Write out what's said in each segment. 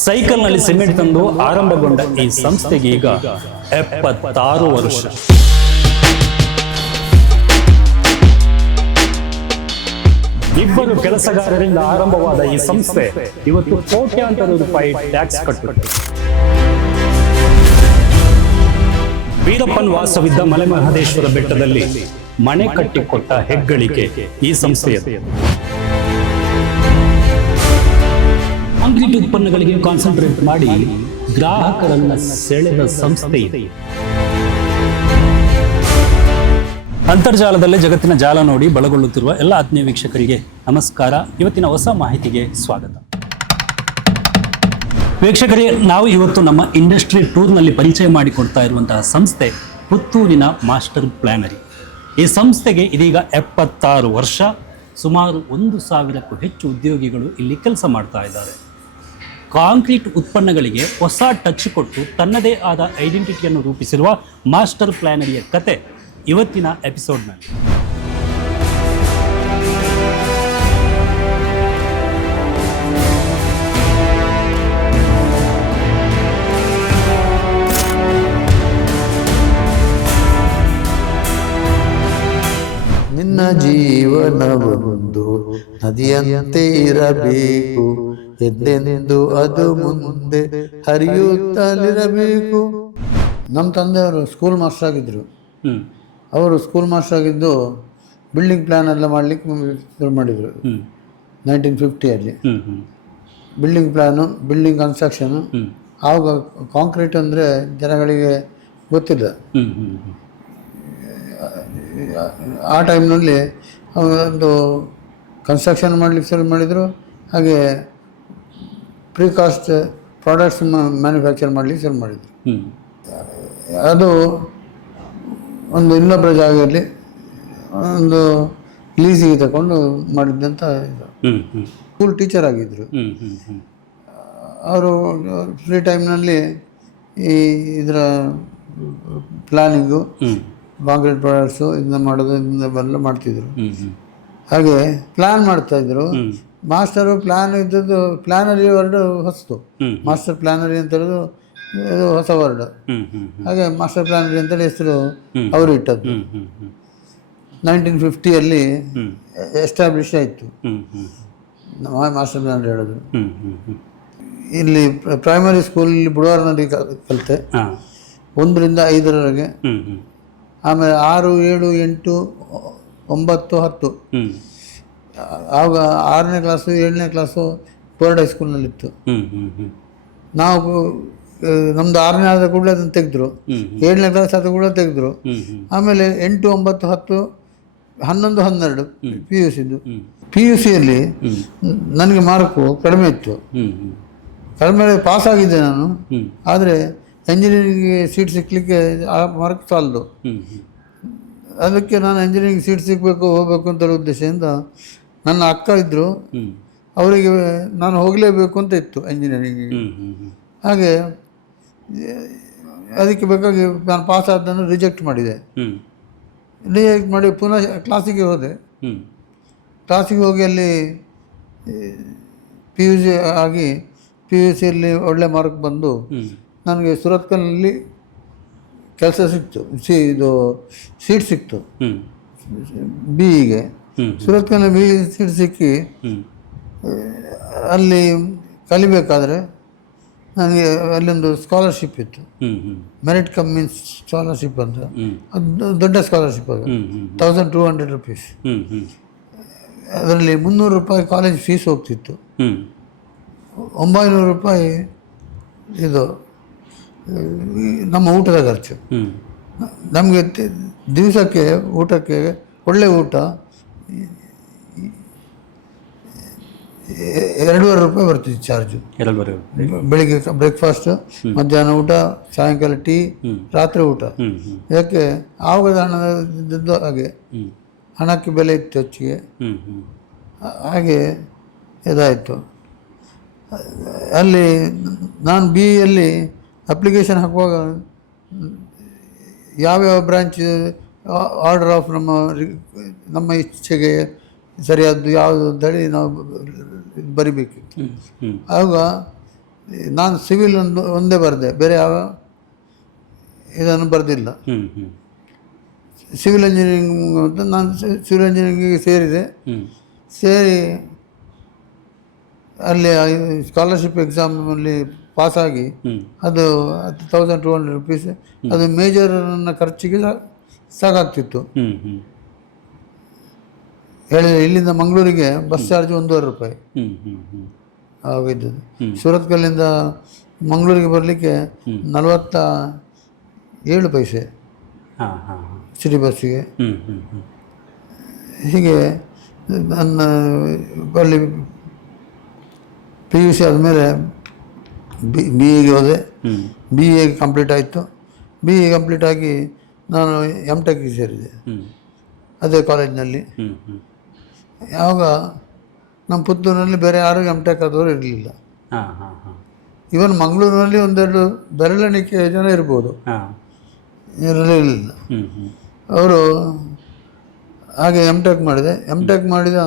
ಸೈಕಲ್ನಲ್ಲಿ cement ತಂದು ಆರಂಭಗೊಂಡ ಈ ಸಂಸ್ಥೆಗೆ ಈಗ 76 ವರ್ಷ. ಇಬ್ಬರು ಕೆಲಸಗಾರರಿಂದ ಆರಂಭವಾದ ಈ ಸಂಸ್ಥೆ ಇವತ್ತು ಕೋಟ್ಯಾಂತರ ರೂಪಾಯಿ ಟ್ಯಾಕ್ಸ್ ಕಟ್ಟುತ್ತೆ. ವೀರಪ್ಪನ್ ವಾಸವಿದ್ದ ಮಲೆಮಹದೇಶ್ವರ ಬೆಟ್ಟದಲ್ಲಿ ಮನೆ ಕಟ್ಟಿಕೊಟ್ಟ ಹೆಗ್ಗಳಿಕೆ ಈ ಸಂಸ್ಥೆಯದು. ಕಾಂಕ್ರೀಟ್ ಉತ್ಪನ್ನಗಳಿಗೆ ಕಾನ್ಸಂಟ್ರೇಟ್ ಮಾಡಿ ಗ್ರಾಹಕರನ್ನ ಸೆಳೆದ ಸಂಸ್ಥೆ ಇದೆ. ಅಂತರ್ಜಾಲದಲ್ಲೇ ಜಗತ್ತಿನ ಜಾಲ ನೋಡಿ ಬಳಗೊಳ್ಳುತ್ತಿರುವ ಎಲ್ಲ ಆತ್ಮೀಯ ವೀಕ್ಷಕರಿಗೆ ನಮಸ್ಕಾರ. ಇವತ್ತಿನ ಹೊಸ ಮಾಹಿತಿಗೆ ಸ್ವಾಗತ. ವೀಕ್ಷಕರೇ, ನಾವು ಇವತ್ತು ನಮ್ಮ ಇಂಡಸ್ಟ್ರಿ ಟೂರ್ನಲ್ಲಿ ಪರಿಚಯ ಮಾಡಿಕೊಡ್ತಾ ಇರುವಂತಹ ಸಂಸ್ಥೆ ಪುತ್ತೂರಿನ ಮಾಸ್ಟರ್ ಪ್ಲಾನರಿ. ಈ ಸಂಸ್ಥೆಗೆ ಇದೀಗ 76 ವರ್ಷ. ಸುಮಾರು 1,000ಕ್ಕೂ ಹೆಚ್ಚು ಉದ್ಯೋಗಿಗಳು ಇಲ್ಲಿ ಕೆಲಸ ಮಾಡ್ತಾ ಇದ್ದಾರೆ. ಕಾಂಕ್ರೀಟ್ ಉತ್ಪನ್ನಗಳಿಗೆ ಹೊಸ ಟಚ್ ಕೊಟ್ಟು ತನ್ನದೇ ಆದ ಐಡೆಂಟಿಟಿಯನ್ನು ರೂಪಿಸಿರುವ ಮಾಸ್ಟರ್ ಪ್ಲಾನರಿಯ ಕತೆ ಇವತ್ತಿನ ಎಪಿಸೋಡ್ನಲ್ಲಿ. ನಿನ್ನ ಜೀವನವೊಂದು ನದಿಯಂತೆ ಇರಬೇಕು, ಎಂದೆಂದು ಅದು ಮುಂದೆ ಹರಿಯುತ್ತಲಿರಬೇಕು. ನಮ್ಮ ತಂದೆಯವರು ಸ್ಕೂಲ್ ಮಾಸ್ಟರ್ ಆಗಿದ್ದರು. ಅವರು ಸ್ಕೂಲ್ ಮಾಸ್ಟರ್ ಆಗಿದ್ದು ಬಿಲ್ಡಿಂಗ್ ಪ್ಲ್ಯಾನ್ ಎಲ್ಲ ಮಾಡಲಿಕ್ಕೆ ಶುರು ಮಾಡಿದರು 1950 ಬಿಲ್ಡಿಂಗ್ ಪ್ಲ್ಯಾನು, ಬಿಲ್ಡಿಂಗ್ ಕನ್ಸ್ಟ್ರಕ್ಷನು. ಆವಾಗ ಕಾಂಕ್ರೀಟ್ ಅಂದರೆ ಜನಗಳಿಗೆ ಗೊತ್ತಿಲ್ಲ. ಆ ಟೈಮ್ನಲ್ಲಿ ಒಂದು ಕನ್ಸ್ಟ್ರಕ್ಷನ್ ಮಾಡಲಿಕ್ಕೆ ಶುರು ಮಾಡಿದರು. ಹಾಗೆ ಪ್ರಿಕಾಸ್ಟ್ ಪ್ರಾಡಕ್ಟ್ಸ್ ಮ್ಯಾನುಫ್ಯಾಕ್ಚರ್ ಮಾಡಲಿಕ್ಕೆ ಶುರು ಮಾಡಿದರು. ಅದು ಒಂದು ಇನ್ನೊಬ್ಬರ ಜಾಗದಲ್ಲಿ ಒಂದು ಲೀಸಿಗೆ ತಗೊಂಡು ಮಾಡಿದ್ದಂಥ ಇದು. ಸ್ಕೂಲ್ ಟೀಚರ್ ಆಗಿದ್ದರು. ಅವರು ಫ್ರೀ ಟೈಮ್ನಲ್ಲಿ ಈ ಇದರ ಪ್ಲ್ಯಾನಿಂಗು, ಕಾಂಕ್ರೀಟ್ ಪ್ರಾಡಕ್ಟ್ಸು ಇದನ್ನ ಮಾಡೋದು, ಇದನ್ನೆಲ್ಲ ಮಾಡ್ತಿದ್ರು. ಹಾಗೆ ಪ್ಲ್ಯಾನ್ ಮಾಡ್ತಾಯಿದ್ರು. ಮಾಸ್ಟರು ಪ್ಲ್ಯಾನ್ ಇದ್ದದ್ದು ಪ್ಲ್ಯಾನರಿ ವರ್ಡ್ ಹೊಸತು. ಮಾಸ್ಟರ್ ಪ್ಲ್ಯಾನರಿ ಅಂತ ಹೇಳೋದು ಇದು ಹೊಸ ವರ್ಡ್. ಹಾಗೆ ಮಾಸ್ಟರ್ ಪ್ಲ್ಯಾನರಿ ಅಂತೇಳಿ ಹೆಸರು ಅವರು ಇಟ್ಟದ್ದು. 1950 ಎಸ್ಟಾಬ್ಲಿಷ್ ಆಯಿತು ಮಾಸ್ಟರ್ ಪ್ಲ್ಯಾನರಿ ಹೇಳೋದು. ಇಲ್ಲಿ ಪ್ರೈಮರಿ ಸ್ಕೂಲ್ ಬುಡವಾರನಲ್ಲಿ ಕಲಿತೆ, 1ರಿಂದ 5ರವರೆಗೆ. ಆಮೇಲೆ 6, 7, 8, 9, 10. ಆವಾಗ 6ನೇ ಕ್ಲಾಸು 7ನೇ ಕ್ಲಾಸು ಬೋರ್ಡ್ ಹೈಸ್ಕೂಲ್ನಲ್ಲಿತ್ತು. ನಾವು ನಮ್ಮದು 6ನೇ ಆದ ಕೂಡಲೇ ಅದನ್ನು ತೆಗೆದ್ರು, 7ನೇ ಕ್ಲಾಸ್ ಆದ ಕೂಡ ತೆಗೆದ್ರು. ಆಮೇಲೆ 8, 9, 10, 11, 12 PUCದು. PUCಯಲ್ಲಿ ನನಗೆ ಮಾರ್ಕು ಕಡಿಮೆ ಇತ್ತು. ಕಡಿಮೆ ಪಾಸ್ ಆಗಿದ್ದೆ ನಾನು. ಆದರೆ ಎಂಜಿನಿಯರಿಂಗ್ಗೆ ಸೀಟ್ ಸಿಕ್ಕಲಿಕ್ಕೆ ಆ ಮಾರ್ಕ್ ಸಾಲದು. ಅದಕ್ಕೆ ನಾನು ಎಂಜಿನಿಯರಿಂಗ್ ಸೀಟ್ ಸಿಗಬೇಕು, ಹೋಗಬೇಕು ಅಂತ ಹೇಳೋ ಉದ್ದೇಶದಿಂದ ನನ್ನ ಅಕ್ಕ ಇದ್ದರು, ಅವರಿಗೆ ನಾನು ಹೋಗಲೇಬೇಕು ಅಂತ ಇತ್ತು ಎಂಜಿನಿಯರಿಂಗಿಗೆ. ಹಾಗೆ ಅದಕ್ಕೆ ಬೇಕಾಗಿ ನಾನು ಪಾಸ್ ಆದ್ದನ್ನು ರಿಜೆಕ್ಟ್ ಮಾಡಿದೆ. ರಿಜೆಕ್ಟ್ ಮಾಡಿ ಪುನಃ ಕ್ಲಾಸಿಗೆ ಹೋದೆ. ಕ್ಲಾಸಿಗೆ ಹೋಗಿ ಅಲ್ಲಿ PUC ಆಗಿ PUCಯಲ್ಲಿ ಒಳ್ಳೆ ಮಾರ್ಕ್ ಬಂದು ನನಗೆ ಸುರತ್ಕಲ್ನಲ್ಲಿ ಕೆಲಸ ಸಿಕ್ತು. ಇದು ಸೀಟ್ ಸಿಕ್ತು BEಗೆ. ಸುರತ್ಕಲ್ನಲ್ಲಿ BE ಸೀಟ್ ಸಿಕ್ಕಿ ಅಲ್ಲಿ ಕಲಿಬೇಕಾದ್ರೆ ನನಗೆ ಅಲ್ಲೊಂದು ಸ್ಕಾಲರ್ಶಿಪ್ ಇತ್ತು, ಮೆರಿಟ್ ಕಮ್ ಮೀನ್ಸ್ ಸ್ಕಾಲರ್ಶಿಪ್ ಅಂತ. ಅದು ದೊಡ್ಡ ಸ್ಕಾಲರ್ಶಿಪ್, ಅದು 1200 ರೂಪೀಸ್. ಅದರಲ್ಲಿ 300 ರೂಪಾಯಿ ಕಾಲೇಜ್ ಫೀಸ್ ಹೋಗ್ತಿತ್ತು, 900 ರೂಪಾಯಿ ಇದು ನಮ್ಮ ಊಟದ ಖರ್ಚು. ನಮಗೆ ದಿವಸಕ್ಕೆ ಊಟಕ್ಕೆ ಒಳ್ಳೆ ಊಟ 2,500 ರೂಪಾಯಿ ಬರ್ತಿತ್ತು ಚಾರ್ಜು. ಬೆಳಿಗ್ಗೆ ಬ್ರೇಕ್ಫಾಸ್ಟ್, ಮಧ್ಯಾಹ್ನ ಊಟ, ಸಾಯಂಕಾಲ ಟೀ, ರಾತ್ರಿ ಊಟ. ಇದಕ್ಕೆ ಆವಾಗದ ಹಣದ್ದು ಹಾಗೆ ಹಣಕ್ಕೆ ಬೆಲೆ ಇತ್ತು ಹೆಚ್ಚಿಗೆ. ಹಾಗೆ ಇದಾಯಿತು. ಅಲ್ಲಿ ನಾನು BEಯಲ್ಲಿ ಅಪ್ಲಿಕೇಶನ್ ಹಾಕುವಾಗ ಯಾವ್ಯಾವ ಬ್ರಾಂಚ್ ಆರ್ಡರ್ ಆಫ್ ನಮ್ಮ ಇಚ್ಛೆಗೆ ಸರಿಯಾದ್ದು ಯಾವುದು ಅಂತೇಳಿ ನಾವು ಬರಿಬೇಕಿತ್ತು. ಆವಾಗ ನಾನು ಸಿವಿಲ್ ಒಂದೇ ಬರೆದೆ, ಬೇರೆ ಯಾವ ಇದನ್ನು ಬರೆದಿಲ್ಲ. ಸಿವಿಲ್ ಇಂಜಿನಿಯರಿಂಗ್ ಅಂತ ನಾನು ಸಿವಿಲ್ ಇಂಜಿನಿಯರಿಂಗಿಗೆ ಸೇರಿದೆ. ಸೇರಿ ಅಲ್ಲಿ ಸ್ಕಾಲರ್ಶಿಪ್ ಎಕ್ಸಾಮಲ್ಲಿ ಪಾಸಾಗಿ ಅದು 1200 ರೂಪೀಸ್ ಅದು ಮೇಜರ್ನ ಖರ್ಚಿಗೆ ಸಾಕಾಗ್ತಿತ್ತು. ಹೇಳಿದರೆ ಇಲ್ಲಿಂದ ಮಂಗಳೂರಿಗೆ ಬಸ್ ಚಾರ್ಜ್ 1.5 ರೂಪಾಯಿ ಆಗಿದ್ದದು. ಸೂರತ್ಕಲ್ಲಿಂದ ಮಂಗಳೂರಿಗೆ ಬರಲಿಕ್ಕೆ 47 ಪೈಸೆ ಸಿಟಿ ಬಸ್ಸಿಗೆ. ಹೀಗೆ ನನ್ನ ಅಲ್ಲಿ PUC ಆದಮೇಲೆ BA ಹೋದೆ. BA ಕಂಪ್ಲೀಟ್ ಆಯಿತು. BA ಕಂಪ್ಲೀಟ್ ಆಗಿ ನಾನು MTech ಸೇರಿದೆ ಅದೇ ಕಾಲೇಜಿನಲ್ಲಿ. ಯಾವಾಗ ನಮ್ಮ ಪುತ್ತೂರಿನಲ್ಲಿ ಬೇರೆ ಯಾರು MTech ಆದವರು ಇರಲಿಲ್ಲ. ಇವನ್ ಮಂಗಳೂರಿನಲ್ಲಿ ಒಂದೆರಡು ಬೆರಳೆಣಿಕೆ ಜನ ಇರ್ಬೋದು, ಇರಲಿಲ್ಲ. ಅವರು ಹಾಗೆ MTech ಮಾಡಿದೆ. MTech ಮಾಡಿದ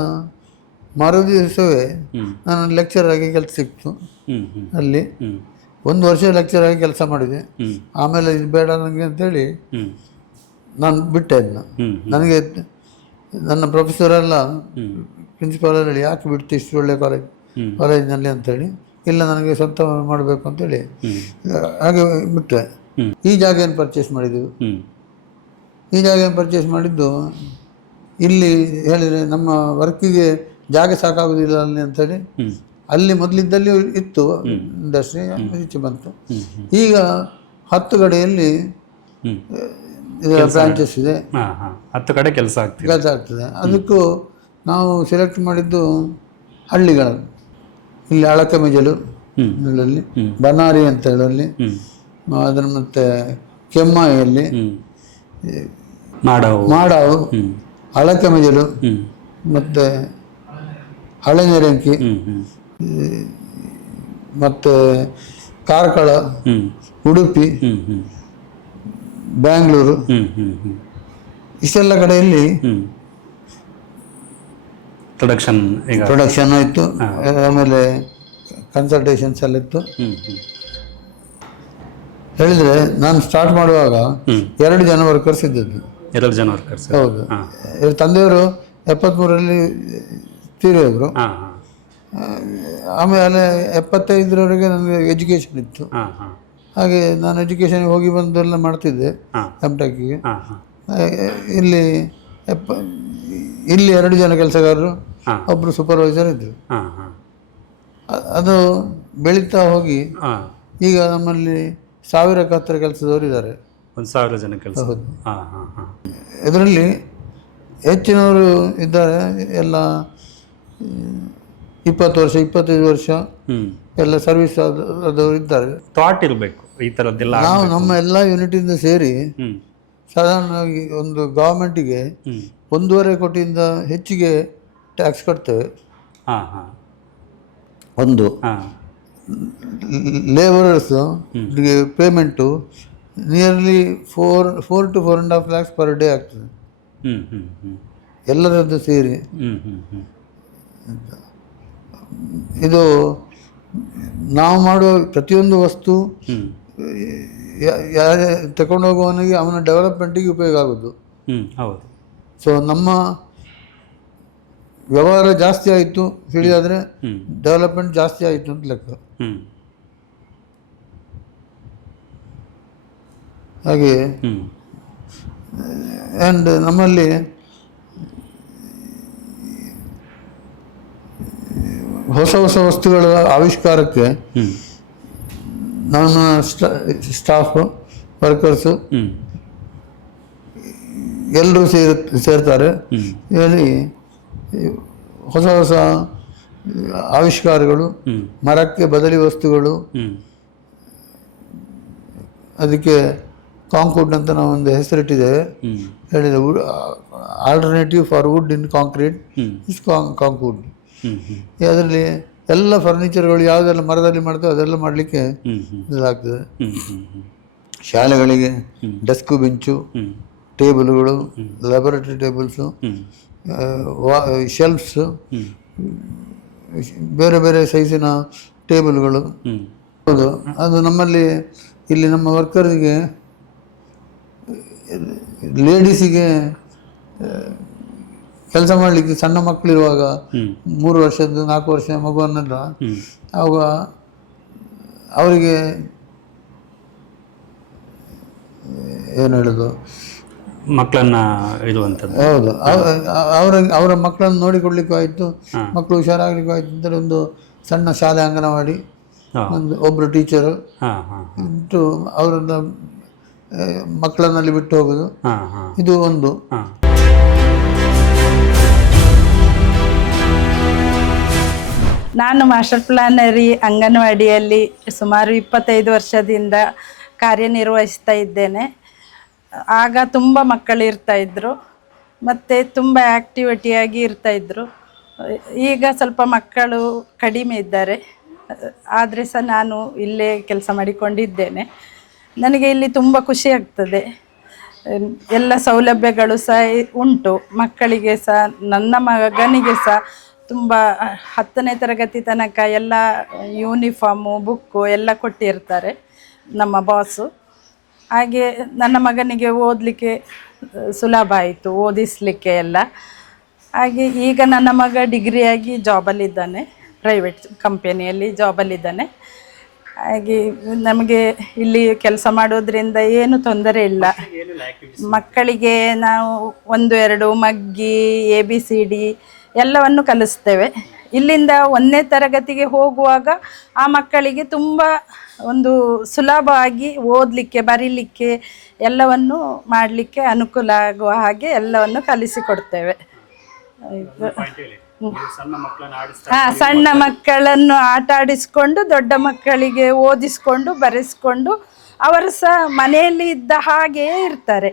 ಮರು ದಿವಸವೇ ನಾನು ಲೆಕ್ಚರ್ ಆಗಿ ಕೆಲಸ ಸಿಕ್ತು. ಅಲ್ಲಿ 1 ವರ್ಷ ಲೆಕ್ಚರ್ ಆಗಿ ಕೆಲಸ ಮಾಡಿದೆ. ಆಮೇಲೆ ಇದು ಬೇಡ ನನಗೆ ಅಂತೇಳಿ ನಾನು ಬಿಟ್ಟೆ ಅದನ್ನ. ನನಗೆ ನನ್ನ ಪ್ರೊಫೆಸರೆಲ್ಲ ಪ್ರಿನ್ಸಿಪಾಲಲ್ಲಿ ಹೇಳಿ, ಯಾಕೆ ಬಿಡ್ತು ಇಷ್ಟು ಒಳ್ಳೆ ಕಾಲೇಜಿನಲ್ಲಿ ಅಂತೇಳಿ. ಇಲ್ಲ, ನನಗೆ ಸ್ವಂತ ಮಾಡಬೇಕು ಅಂತೇಳಿ ಹಾಗೆ ಬಿಟ್ಟೆ. ಈ ಜಾಗವನ್ನು ಪರ್ಚೇಸ್ ಮಾಡಿದ್ದೆವು. ಈ ಜಾಗವನ್ನು ಪರ್ಚೇಸ್ ಮಾಡಿದ್ದು ಇಲ್ಲಿ ಹೇಳಿದರೆ ನಮ್ಮ ವರ್ಕಿಗೆ ಜಾಗ ಸಾಕಾಗೋದಿಲ್ಲ ಅಲ್ಲಿ ಅಂತೇಳಿ. ಅಲ್ಲಿ ಮೊದಲಿದ್ದಲ್ಲಿ ಇತ್ತು ಇಂಡಸ್ಟ್ರಿ, ಈಚೆ ಬಂತು. ಈಗ 10 ಕಡೆಯಲ್ಲಿ ಬ್ರಾಂಚಸ್ ಇದೆ, 10 ಕಡೆ ಕೆಲಸ ಆಗ್ತದೆ. ಅದಕ್ಕೂ ನಾವು ಸೆಲೆಕ್ಟ್ ಮಾಡಿದ್ದು ಹಳ್ಳಿಗಳನ್ನು. ಇಲ್ಲಿ ಅಳಕಮೆಜಲು ಅಲ್ಲಿ, ಬನಾರಿ ಅಂತ ಹೇಳಲ್ಲಿ, ಅದರ ಮತ್ತೆ ಕೆಮ್ಮಾಯಲ್ಲಿ, ಮಾಡಾವು, ಅಳಕಮೆಜಲು, ಮತ್ತು ಹಳೆನೆರಂಕಿ, ಮತ್ತು ಕಾರ್ಕಳ, ಉಡುಪಿ, ಬ್ಯಾಂಗ್ಳೂರು, ಇಷ್ಟೆಲ್ಲ ಕಡೆಯಲ್ಲಿ ಪ್ರೊಡಕ್ಷನ್ ಆಯಿತು. ಆಮೇಲೆ ಕನ್ಸಲ್ಟೇಷನ್ಸ್ ಎಲ್ಲ ಇತ್ತು. ಹೇಳಿದರೆ ನಾನು ಸ್ಟಾರ್ಟ್ ಮಾಡುವಾಗ 2 ಜನ ವರ್ಕರ್ಸ್ ಇದ್ದದ್ದು. 2 ಜನ ವರ್ಕರ್ಸ್? ಹೌದು. ತಂದೆಯವರು 73ರಲ್ಲಿ ತೀರೋದ್ರು. ಆಮೇಲೆ 75ರವರೆಗೆ ನನಗೆ ಎಜುಕೇಷನ್ ಇತ್ತು. ಹಾಗೆ ನಾನು ಎಜುಕೇಷನ್ಗೆ ಹೋಗಿ ಬಂದೆಲ್ಲ ಮಾಡ್ತಿದ್ದೆ MTechಗೆ. ಇಲ್ಲಿ 2 ಜನ ಕೆಲಸಗಾರರು, ಒಬ್ಬರು ಸೂಪರ್ವೈಸರ್ ಇದ್ದರು. ಅದು ಬೆಳೀತಾ ಹೋಗಿ ಈಗ ನಮ್ಮಲ್ಲಿ 1000ಕ್ಕೆ ಹತ್ತಿರ ಕೆಲಸದವರು ಇದ್ದಾರೆ. 1,000 ಜನ ಕೆಲಸ. ಹೌದು. ಇದರಲ್ಲಿ ಹೆಚ್ಚಿನವರು ಇದ್ದಾರೆ, ಎಲ್ಲ 20 ವರ್ಷ 25 ವರ್ಷ ಎಲ್ಲ ಸರ್ವಿಸ್ ಆದವರು ಇದ್ದಾರೆ. ಥಾಟ್ ಇರಬೇಕು ಈ ಥರದ್ದೆಲ್ಲ. ನಾವು ನಮ್ಮ ಎಲ್ಲ ಯೂನಿಟಿಂದ ಸೇರಿ ಸಾಧಾರಣವಾಗಿ ಒಂದು ಗವರ್ಮೆಂಟಿಗೆ 1.5 ಕೋಟಿಯಿಂದ ಹೆಚ್ಚಿಗೆ ಟ್ಯಾಕ್ಸ್ ಕಟ್ತೇವೆ. ಒಂದು labourers payment nearly 4 to 4.5 lakhs per day ಆಗ್ತದೆ, ಎಲ್ಲರದ್ದು ಸೇರಿ. ಇದು ನಾವು ಮಾಡುವ ಪ್ರತಿಯೊಂದು ವಸ್ತು ಯಾರೇ ತಗೊಂಡು ಹೋಗುವವನಿಗೆ ಅವನ ಡೆವಲಪ್ಮೆಂಟಿಗೆ ಉಪಯೋಗ ಆಗೋದು. ಹೌದು. ಸೊ ನಮ್ಮ ವ್ಯವಹಾರ ಜಾಸ್ತಿ ಆಯಿತು ಹೇಳಿದಾದರೆ ಡೆವಲಪ್ಮೆಂಟ್ ಜಾಸ್ತಿ ಆಯಿತು ಅಂತ ಲೆಕ್ಕ. ಹಾಗೆ ಆ್ಯಂಡ್ ನಮ್ಮಲ್ಲಿ ಹೊಸ ಹೊಸ ವಸ್ತುಗಳ ಆವಿಷ್ಕಾರಕ್ಕೆ ನನ್ನ ಸ್ಟಾಫು, ವರ್ಕರ್ಸು ಎಲ್ಲರೂ ಸೇರ್ತಾರೆ. ಹೇಳಿ ಹೊಸ ಹೊಸ ಆವಿಷ್ಕಾರಗಳು, ಮರಕ್ಕೆ ಬದಲಿ ವಸ್ತುಗಳು, ಅದಕ್ಕೆ ಕಾಂಕ್ರೀಟ್ ಅಂತ ನಾವು ಒಂದು ಹೆಸರಿಟ್ಟಿದ್ದೇವೆ. ಹೇಳಿದೆ alternative for wood in concrete is concrete. ಅದರಲ್ಲಿ ಎಲ್ಲ ಫರ್ನಿಚರ್ಗಳು ಯಾವುದೆಲ್ಲ ಮರದಲ್ಲಿ ಮಾಡ್ತೇವೆ ಅದೆಲ್ಲ ಮಾಡಲಿಕ್ಕೆ ಇದಾಗ್ತದೆ. ಶಾಲೆಗಳಿಗೆ desk, bench, ಟೇಬಲ್ಗಳು, laboratory tables, shelves, ಬೇರೆ ಬೇರೆ ಸೈಜಿನ ಟೇಬಲ್ಗಳು, ಹೌದು, ಅದು ನಮ್ಮಲ್ಲಿ ಇಲ್ಲಿ ನಮ್ಮ ವರ್ಕರ್ಸ್ಗೆ, ಲೇಡೀಸಿಗೆ ಕೆಲಸ ಮಾಡಲಿಕ್ಕೆ ಸಣ್ಣ ಮಕ್ಕಳಿರುವಾಗ 3 ವರ್ಷದ್ದು 4 ವರ್ಷ ಮಗುವನ್ನೆಲ್ಲ ಆವಾಗ ಅವರಿಗೆ ಏನು ಹೇಳೋದು, ಮಕ್ಕಳನ್ನ ಇಡುವಂಥದ್ದು. ಹೌದು, ಅವರ ಮಕ್ಕಳನ್ನು ನೋಡಿಕೊಡ್ಲಿಕ್ಕೂ ಆಯಿತು, ಮಕ್ಕಳು ಹುಷಾರಾಗ್ಲಿಕ್ಕೂ ಆಯಿತು ಅಂತೇಳಿ ಒಂದು ಸಣ್ಣ ಶಾಲೆ, ಅಂಗನವಾಡಿ, ಒಬ್ಬರು ಟೀಚರು ಇಟ್ಟು ಅವರನ್ನ ಮಕ್ಕಳನ್ನಲ್ಲಿ ಬಿಟ್ಟು ಹೋಗೋದು, ಇದು ಒಂದು. ನಾನು ಮಾಸ್ಟರ್ ಪ್ಲಾನರಿ ಅಂಗನವಾಡಿಯಲ್ಲಿ ಸುಮಾರು 25 ವರ್ಷದಿಂದ ಕಾರ್ಯನಿರ್ವಹಿಸ್ತಾ ಇದ್ದೇನೆ. ಆಗ ತುಂಬ ಮಕ್ಕಳು ಇರ್ತಾಯಿದ್ರು ಮತ್ತು ತುಂಬ ಆ್ಯಕ್ಟಿವಿಟಿಯಾಗಿ ಇರ್ತಾಯಿದ್ರು. ಈಗ ಸ್ವಲ್ಪ ಮಕ್ಕಳು ಕಡಿಮೆ ಇದ್ದಾರೆ, ಆದರೆ ಸಹ ನಾನು ಇಲ್ಲೇ ಕೆಲಸ ಮಾಡಿಕೊಂಡಿದ್ದೇನೆ. ನನಗೆ ಇಲ್ಲಿ ತುಂಬ ಖುಷಿ ಆಗ್ತದೆ. ಎಲ್ಲ ಸೌಲಭ್ಯಗಳು ಸಹ ಉಂಟು. ಮಕ್ಕಳಿಗೆ ಸಹ, ನನ್ನ ಮಗನಿಗೆ ಸಹ ತುಂಬ 10ನೇ ತರಗತಿ ತನಕ ಎಲ್ಲ ಯೂನಿಫಾರ್ಮು, ಬುಕ್ಕು ಎಲ್ಲ ಕೊಟ್ಟಿರ್ತಾರೆ ನಮ್ಮ ಬಾಸು. ಹಾಗೆ ನನ್ನ ಮಗನಿಗೆ ಓದಲಿಕ್ಕೆ ಸುಲಭ ಆಯಿತು, ಓದಿಸಲಿಕ್ಕೆ ಎಲ್ಲ. ಹಾಗೆ ಈಗ ನನ್ನ ಮಗ ಡಿಗ್ರಿಯಾಗಿ ಜಾಬಲ್ಲಿದ್ದಾನೆ, ಪ್ರೈವೇಟ್ ಕಂಪನಿಯಲ್ಲಿ ಜಾಬಲ್ಲಿದ್ದಾನೆ. ಹಾಗೆ ನಮಗೆ ಇಲ್ಲಿ ಕೆಲಸ ಮಾಡೋದ್ರಿಂದ ಏನು ತೊಂದರೆ ಇಲ್ಲ. ಮಕ್ಕಳಿಗೆ ನಾವು 1-2 ಮಗ್ಗಿ, ABCD ಎಲ್ಲವನ್ನು ಕಲಿಸ್ತೇವೆ. ಇಲ್ಲಿಂದ 1ನೇ ತರಗತಿಗೆ ಹೋಗುವಾಗ ಆ ಮಕ್ಕಳಿಗೆ ತುಂಬ ಒಂದು ಸುಲಭವಾಗಿ ಓದಲಿಕ್ಕೆ, ಬರೀಲಿಕ್ಕೆ ಎಲ್ಲವನ್ನು ಮಾಡಲಿಕ್ಕೆ ಅನುಕೂಲ ಆಗುವ ಹಾಗೆ ಎಲ್ಲವನ್ನು ಕಲಿಸಿಕೊಡ್ತೇವೆ. ಸಣ್ಣ ಮಕ್ಕಳನ್ನು ಆಟ ಆಡಿಸ್ಕೊಂಡು, ದೊಡ್ಡ ಮಕ್ಕಳಿಗೆ ಓದಿಸ್ಕೊಂಡು ಬರೆಸ್ಕೊಂಡು, ಅವರು ಸಹ ಮನೆಯಲ್ಲಿ ಇದ್ದ ಹಾಗೆಯೇ ಇರ್ತಾರೆ.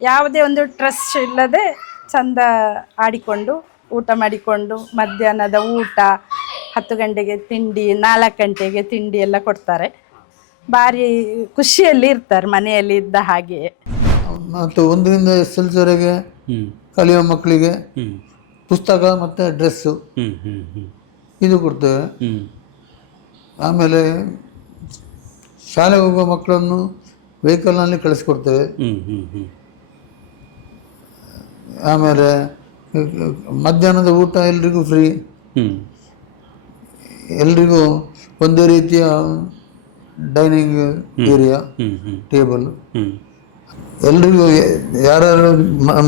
ಯಾವುದೇ ಒಂದು ಸ್ಟ್ರೆಸ್ ಇಲ್ಲದೆ ಚಂದ ಆಡಿಕೊಂಡು ಊಟ ಮಾಡಿಕೊಂಡು, ಮಧ್ಯಾಹ್ನದ ಊಟ 10 ಗಂಟೆಗೆ ತಿಂಡಿ, 4 ಗಂಟೆಗೆ ತಿಂಡಿ ಎಲ್ಲ ಕೊಡ್ತಾರೆ. ಭಾರಿ ಖುಷಿಯಲ್ಲಿ ಇರ್ತಾರೆ ಮನೆಯಲ್ಲಿ ಇದ್ದ ಹಾಗೆಯೇ. ಮತ್ತು 1ರಿಂದ SSLC ವರೆಗೆ ಕಲಿಯುವ ಮಕ್ಕಳಿಗೆ ಪುಸ್ತಕ ಮತ್ತು ಡ್ರೆಸ್ಸು ಇದು ಕೊಡ್ತೇವೆ. ಆಮೇಲೆ ಶಾಲೆಗೆ ಹೋಗುವ ಮಕ್ಕಳನ್ನು ವೆಹಿಕಲ್ನಲ್ಲಿ ಕಳಿಸ್ಕೊಡ್ತೇವೆ. ಆಮೇಲೆ ಮಧ್ಯಾಹ್ನದ ಊಟ ಎಲ್ರಿಗೂ ಫ್ರೀ, ಎಲ್ರಿಗೂ ಒಂದೇ ರೀತಿಯ ಡೈನಿಂಗ್ ಏರಿಯಾ, ಟೇಬಲ್. ಎಲ್ರಿಗೂ ಯಾರು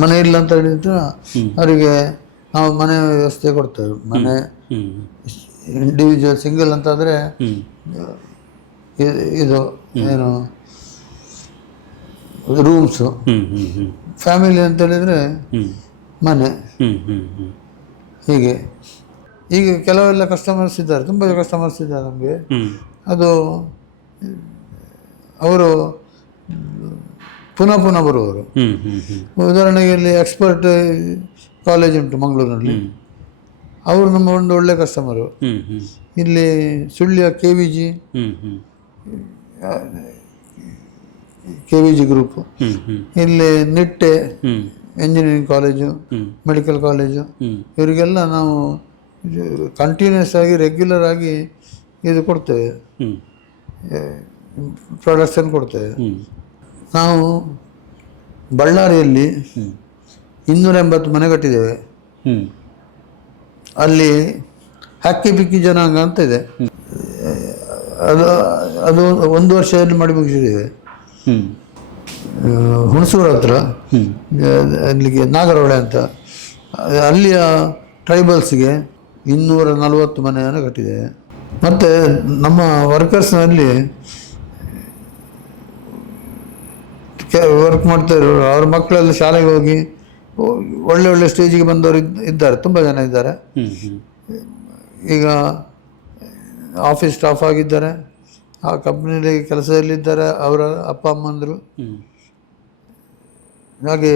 ಮನೆ ಇಲ್ಲ ಅಂತ ಹೇಳಿದ್ರೆ ಅವರಿಗೆ ನಾವು ಮನೆ ವ್ಯವಸ್ಥೆ ಕೊಡ್ತೇವೆ. ಮನೆ ಇಂಡಿವಿಜುವಲ್, ಸಿಂಗಲ್ ಅಂತಾದರೆ ಇದು ಏನು ರೂಮ್ಸು, ಫ್ಯಾಮಿಲಿ ಅಂತ ಹೇಳಿದರೆ ಮನೆ. ಹೀಗೆ ಈಗ ಕೆಲವೆಲ್ಲ ಕಸ್ಟಮರ್ಸ್ ಇದ್ದಾರೆ, ತುಂಬ ಕಸ್ಟಮರ್ಸ್ ಇದ್ದಾರೆ ನಮಗೆ. ಅದು ಅವರು ಪುನಃ ಪುನಃ ಬರುವವರು. ಉದಾಹರಣೆಗೆ ಇಲ್ಲಿ ಎಕ್ಸ್ಪರ್ಟ್ ಕಾಲೇಜ್ ಉಂಟು ಮಂಗಳೂರಿನಲ್ಲಿ, ಅವರು ನಮ್ಮ ಒಂದು ಒಳ್ಳೆ ಕಸ್ಟಮರು. ಇಲ್ಲಿ ಸುಳ್ಯ KVG ಗ್ರೂಪು, ಇಲ್ಲಿ Nitte engineering college, medical college, ಇವರಿಗೆಲ್ಲ ನಾವು ಕಂಟಿನ್ಯೂಸ್ ಆಗಿ ರೆಗ್ಯುಲರ್ ಆಗಿ ಇದು ಕೊಡ್ತೇವೆ, ಪ್ರೊಡಕ್ಷನ್ ಕೊಡ್ತೇವೆ. ನಾವು ಬಳ್ಳಾರಿಯಲ್ಲಿ 280 ಮನೆ ಕಟ್ಟಿದ್ದೇವೆ. ಅಲ್ಲಿ ಹಕ್ಕಿ ಪಿಕ್ಕಿ ಜನಾಂಗ ಅಂತ ಇದೆ, ಅದು 1 ವರ್ಷದಲ್ಲಿ ಮಾಡಿ ಮುಗಿಸಿದ್ದೇವೆ. ಹುಣಸೂರು ಹತ್ರ ಅಲ್ಲಿಗೆ ನಾಗರಹೊಳೆ ಅಂತ, ಅಲ್ಲಿಯ ಟ್ರೈಬಲ್ಸ್ಗೆ 240 ಮನೆಯನ್ನು ಕಟ್ಟಿದ್ದೇವೆ. ಮತ್ತು ನಮ್ಮ ವರ್ಕರ್ಸ್ನಲ್ಲಿ ವರ್ಕ್ ಮಾಡ್ತಾ ಇರೋರು, ಅವ್ರ ಮಕ್ಕಳೆಲ್ಲ ಶಾಲೆಗೆ ಹೋಗಿ ಒಳ್ಳೆ ಒಳ್ಳೆ ಸ್ಟೇಜಿಗೆ ಬಂದವರು ಇದ್ದಾರೆ, ತುಂಬ ಜನ ಇದ್ದಾರೆ. ಈಗ ಆಫೀಸ್ ಸ್ಟಾಫ್ ಆಗಿದ್ದಾರೆ, ಆ ಕಂಪ್ನಿಯಲ್ಲಿ ಕೆಲಸದಲ್ಲಿದ್ದಾರೆ ಅವರ ಅಪ್ಪ ಅಮ್ಮಂದರು. ಹಾಗೆ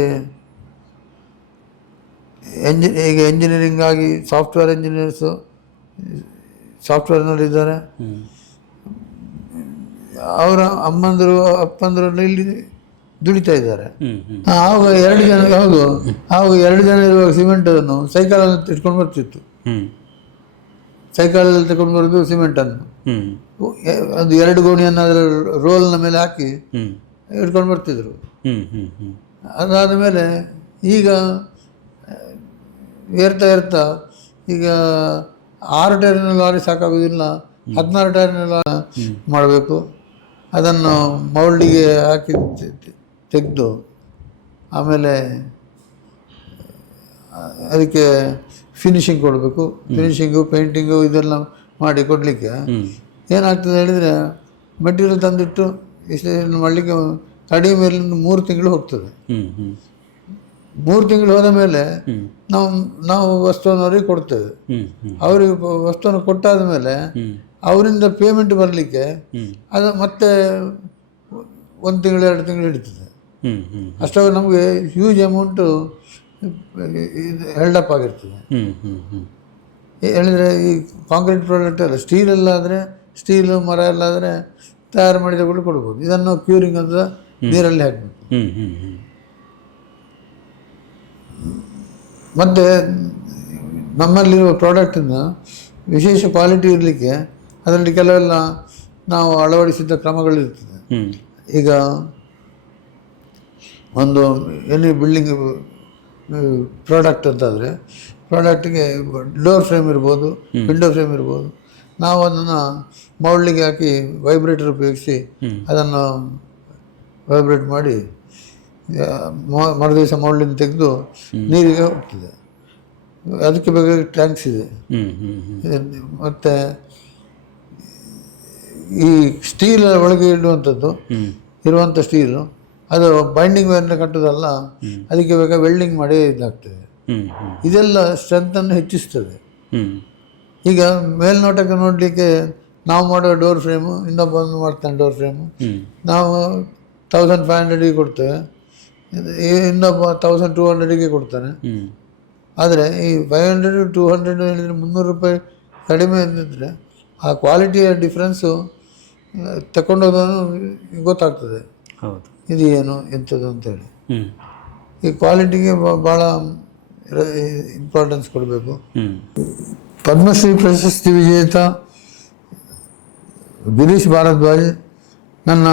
ಈಗ ಎಂಜಿನಿಯರಿಂಗ್ ಆಗಿ ಸಾಫ್ಟ್ವೇರ್ ಇಂಜಿನಿಯರ್ಸು ಸಾಫ್ಟ್ವೇರ್ನಲ್ಲಿದ್ದಾರೆ. ಅವರ ಅಮ್ಮಂದರು ಅಪ್ಪಂದರು ಇಲ್ಲಿ ದುಡಿತಾ ಇದ್ದಾರೆ. ಆವಾಗ 2 ಜನ, ಹೌದು, ಆವಾಗ 2 ಜನ ಇರುವಾಗ ಸಿಮೆಂಟನ್ನು ಸೈಕಲನ್ನು ಇಟ್ಕೊಂಡು ಬರ್ತಿತ್ತು. ಸೈಕಲಲ್ಲಿ ತಗೊಂಡು ಬರೋದು ಸಿಮೆಂಟನ್ನು ಅದು 2 ಗೋಣಿಯನ್ನು ಅದರ ರೋಲ್ನ ಮೇಲೆ ಹಾಕಿ ಹ್ಞೂ ಹಿಡ್ಕೊಂಡು ಬರ್ತಿದ್ರು. ಹ್ಞೂ ಹ್ಞೂ ಹ್ಞೂ ಅದಾದ ಮೇಲೆ ಈಗ ಏರ್ತಾ ಈಗ 6 ಟೈರಿನ ಲಾರಿ ಸಾಕಾಗೋದಿಲ್ಲ, 16 ಟೈರಿನ ಲಾರಿ ಮಾಡಬೇಕು. ಅದನ್ನು ಮೌಲ್ಡಿಗೆ ಹಾಕಿ ತೆಗೆದು ಆಮೇಲೆ ಅದಕ್ಕೆ ಫಿನಿಶಿಂಗ್ ಕೊಡಬೇಕು. ಫಿನಿಶಿಂಗು, ಪೇಂಟಿಂಗು ಇದೆಲ್ಲ ಮಾಡಿ ಕೊಡಲಿಕ್ಕೆ ಏನಾಗ್ತದೆ ಹೇಳಿದರೆ, ಮೆಟೀರಿಯಲ್ ತಂದಿಟ್ಟು ಇಷ್ಟು ಮಾಡಲಿಕ್ಕೆ ಕಡಿಮೆ ಮೇಲೆ 3 ತಿಂಗಳು ಹೋಗ್ತದೆ. 3 ತಿಂಗಳು ಹೋದ ಮೇಲೆ ನಾವು ವಸ್ತುವನ್ನು ಅವ್ರಿಗೆ ಕೊಡ್ತೇವೆ. ಅವರಿಗೆ ವಸ್ತುವನ್ನು ಕೊಟ್ಟಾದ ಮೇಲೆ ಅವರಿಂದ ಪೇಮೆಂಟ್ ಬರಲಿಕ್ಕೆ ಅದು ಮತ್ತೆ 1 ತಿಂಗಳು 2 ತಿಂಗಳು ಹಿಡಿತದೆ. ಅಷ್ಟಾಗ ನಮಗೆ ಹ್ಯೂಜ್ ಅಮೌಂಟು ಹೆಲ್ಡಪ್ ಆಗಿರ್ತದೆ. ಹೇಳಿದರೆ ಈ ಕಾಂಕ್ರೀಟ್ ಪ್ರಾಡಕ್ಟ್ ಅಲ್ಲ, ಸ್ಟೀಲೆಲ್ಲಾದರೆ ಸ್ಟೀಲು, ಮರ ಎಲ್ಲಾದರೆ ತಯಾರು ಮಾಡಿದ ಕೂಡ ಕೊಡ್ಬೋದು. ಇದನ್ನು ಕ್ಯೂರಿಂಗ್ ಅಂತ ನೀರಲ್ಲಿ ಹಾಕಬೇಕು. ಮತ್ತು ನಮ್ಮಲ್ಲಿರುವ ಪ್ರಾಡಕ್ಟಿಂದ ವಿಶೇಷ ಕ್ವಾಲಿಟಿ ಇರಲಿಕ್ಕೆ ಅದರಲ್ಲಿ ಕೆಲವೆಲ್ಲ ನಾವು ಅಳವಡಿಸಿದ ಕ್ರಮಗಳಿರ್ತದೆ. ಈಗ ಒಂದು ಎನಿ ಬಿಲ್ಡಿಂಗ್ ಪ್ರಾಡಕ್ಟ್ ಅಂತಾದರೆ ಪ್ರಾಡಕ್ಟಿಗೆ ಡೋರ್ ಫ್ರೇಮ್ ಇರ್ಬೋದು, ವಿಂಡೋ ಫ್ರೇಮ್ ಇರ್ಬೋದು. ನಾವು ಅದನ್ನು ಮೌಲ್ಡಿಗೆ ಹಾಕಿ ವೈಬ್ರೇಟರ್ ಉಪಯೋಗಿಸಿ ಅದನ್ನು ವೈಬ್ರೇಟ್ ಮಾಡಿ ಮರುದಿವಸ ಮೌಲ್ಡಿಂದ ತೆಗೆದು ನೀರಿಗೆ ಹೋಗ್ತದೆ. ಅದಕ್ಕೆ ಬೇಕಾಗಿ ಟ್ಯಾಂಕ್ಸ್ ಇದೆ. ಮತ್ತು ಈ ಸ್ಟೀಲ್ ಒಳಗೆ ಇಡುವಂಥದ್ದು ಇರುವಂಥ ಸ್ಟೀಲು ಅದು ಬೈಂಡಿಂಗ್ ವೈರ್ನ ಕಟ್ಟೋದಲ್ಲ, ಅದಕ್ಕೆ ಬೇಕಾಗಿ ವೆಲ್ಡಿಂಗ್ ಮಾಡಿ ಇದಾಗ್ತದೆ. ಇದೆಲ್ಲ ಸ್ಟ್ರೆಂತನ್ನು ಹೆಚ್ಚಿಸ್ತದೆ. ಈಗ ಮೇಲ್ನೋಟಕ್ಕೆ ನೋಡಲಿಕ್ಕೆ ನಾವು ಮಾಡೋ ಡೋರ್ ಫ್ರೇಮು ಇನ್ನೊಬ್ಬ ಮಾಡ್ತಾನೆ ಡೋರ್ ಫ್ರೇಮು, ನಾವು 1500ಗೆ ಕೊಡ್ತೇವೆ, ಇನ್ನೊಬ್ಬ 1200ಗೆ ಕೊಡ್ತಾನೆ. ಆದರೆ ಈ 500 200 ಹೇಳಿದರೆ 300 ರೂಪಾಯಿ ಕಡಿಮೆ ಅಂದಿದ್ರೆ ಆ ಕ್ವಾಲಿಟಿಯ ಡಿಫ್ರೆನ್ಸು ತಗೊಂಡೋದನ್ನು ಗೊತ್ತಾಗ್ತದೆ. ಹೌದು, ಇದು ಏನು ಎಂಥದ್ದು ಅಂತೇಳಿ. ಈ ಕ್ವಾಲಿಟಿಗೆ ಭಾಳ ಇಂಪಾರ್ಟೆನ್ಸ್ ಕೊಡಬೇಕು. ಪದ್ಮಶ್ರೀ ಪ್ರಶಸ್ತಿ ವಿಜೇತ ಗಿರೀಶ್ ಭಾರದ್ವಾಜ್ ನನ್ನ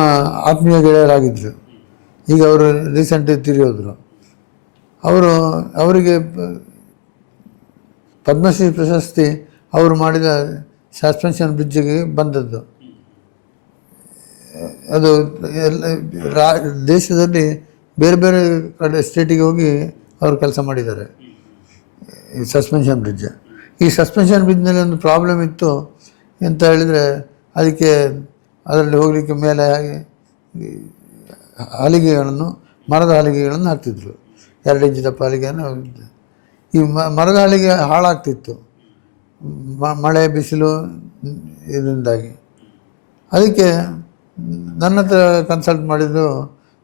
ಆತ್ಮೀಯ ಗೆಳೆಯರಾಗಿದ್ದರು. ಈಗ ಅವರು ರೀಸೆಂಟಾಗಿ ತಿರಿಯೋದ್ರು. ಅವರಿಗೆ ಪದ್ಮಶ್ರೀ ಪ್ರಶಸ್ತಿ ಅವರು ಮಾಡಿದ ಸಸ್ಪೆನ್ಷನ್ ಬ್ರಿಡ್ಜಿಗೆ ಬಂದದ್ದು. ಅದು ದೇಶದಲ್ಲಿ ಬೇರೆ ಬೇರೆ ಕಡೆ ಸ್ಟೇಟಿಗೆ ಹೋಗಿ ಅವರು ಕೆಲಸ ಮಾಡಿದ್ದಾರೆ. ಈ ಸಸ್ಪೆನ್ಷನ್ ಬ್ರಿಡ್ಜ್, ಈ ಸಸ್ಪೆನ್ಷನ್ ಬ್ರಿಡ್ಜ್ನಲ್ಲಿ ಒಂದು ಪ್ರಾಬ್ಲಮ್ ಇತ್ತು ಅಂತ ಹೇಳಿದರೆ, ಅದಕ್ಕೆ ಅದರಲ್ಲಿ ಹೋಗಲಿಕ್ಕೆ ಮೇಲೆ ಹಲಿಗೆಗಳನ್ನು, ಮರದ ಹಲಿಗೆಗಳನ್ನು ಹಾಕ್ತಿದ್ರು. 2 ಇಂಚು ದಪ್ಪ ಹಲಿಗೆಯನ್ನು. ಈ ಮರದ ಹಲಿಗೆ ಹಾಳಾಗ್ತಿತ್ತು ಮಳೆ ಬಿಸಿಲು ಇದರಿಂದಾಗಿ. ಅದಕ್ಕೆ ನನ್ನ ಹತ್ರ ಕನ್ಸಲ್ಟ್ ಮಾಡಿದ್ದು,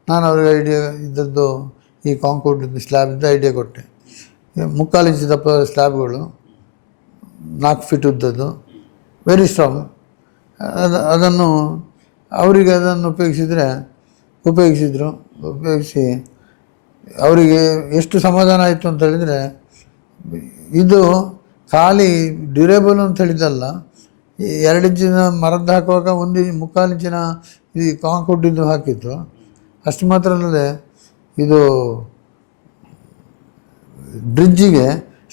ನಾನು ಅವ್ರಿಗೆ ಐಡಿಯಾ ಇದ್ದದ್ದು ಈ ಕಾಂಕ್ರೀಟ್ ಸ್ಲ್ಯಾಬಿಂದ ಐಡಿಯಾ ಕೊಟ್ಟೆ. 3/4 ಇಂಚು ದಪ್ಪ ಸ್ಲ್ಯಾಬ್ಗಳು, 4 ಫೀಟ್ ಉದ್ದದ್ದು, ವೆರಿ ಸ್ಟ್ರಾಂಗ್. ಅದನ್ನು ಅವರಿಗೆ ಅದನ್ನು ಉಪಯೋಗಿಸಿ ಅವರಿಗೆ ಎಷ್ಟು ಸಮಾಧಾನ ಆಯಿತು ಅಂತ ಹೇಳಿದರೆ, ಇದು ಖಾಲಿ ಡ್ಯೂರೇಬಲ್ ಅಂತ ಹೇಳಿದ್ದಲ್ಲ, 2 ಇಂಚಿನ ಮರದ್ದು ಹಾಕುವಾಗ 3/4 ಇಂಚಿನ ಈ ಕಾಂಕ್ರೀಟಿದ್ದು ಹಾಕಿತ್ತು. ಅಷ್ಟು ಮಾತ್ರ ಅಲ್ಲದೆ ಇದು ಬ್ರಿಡ್ಜಿಗೆ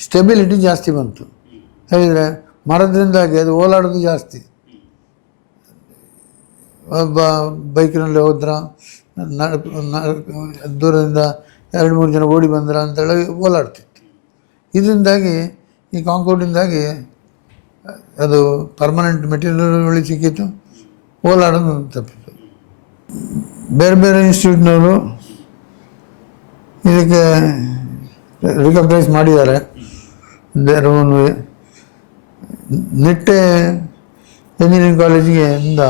ಸ್ಟೆಬಿಲಿಟಿ ಜಾಸ್ತಿ ಬಂತು. ಹೇಳಿದರೆ ಮರದ್ರಿಂದಾಗಿ ಅದು ಓಲಾಡೋದು ಜಾಸ್ತಿ. ಒಬ್ಬ ಬೈಕಿನಲ್ಲಿ ಹೋದ್ರ, ದೂರದಿಂದ 2-3 ಜನ ಓಡಿ ಬಂದ್ರ ಅಂತೇಳಿ ಓಲಾಡ್ತಿತ್ತು. ಇದರಿಂದಾಗಿ ಈ ಕಾಂಕ್ರೀಟಿಂದಾಗಿ ಅದು ಪರ್ಮನೆಂಟ್ ಮೆಟೀರಿಯಲ್ ಸಿಕ್ಕಿತ್ತು, ಓಲಾಡೋದು ತಪ್ಪಿತ್ತು. ಬೇರೆ ಬೇರೆ ಇನ್ಸ್ಟಿಟ್ಯೂಟ್ನವರು ಇದಕ್ಕೆ ರಿಕಗ್ನೈಸ್ ಮಾಡಿದ್ದಾರೆ. Their own way. Nitte engineering ಕಾಲೇಜಿಗೆ ಇಂದ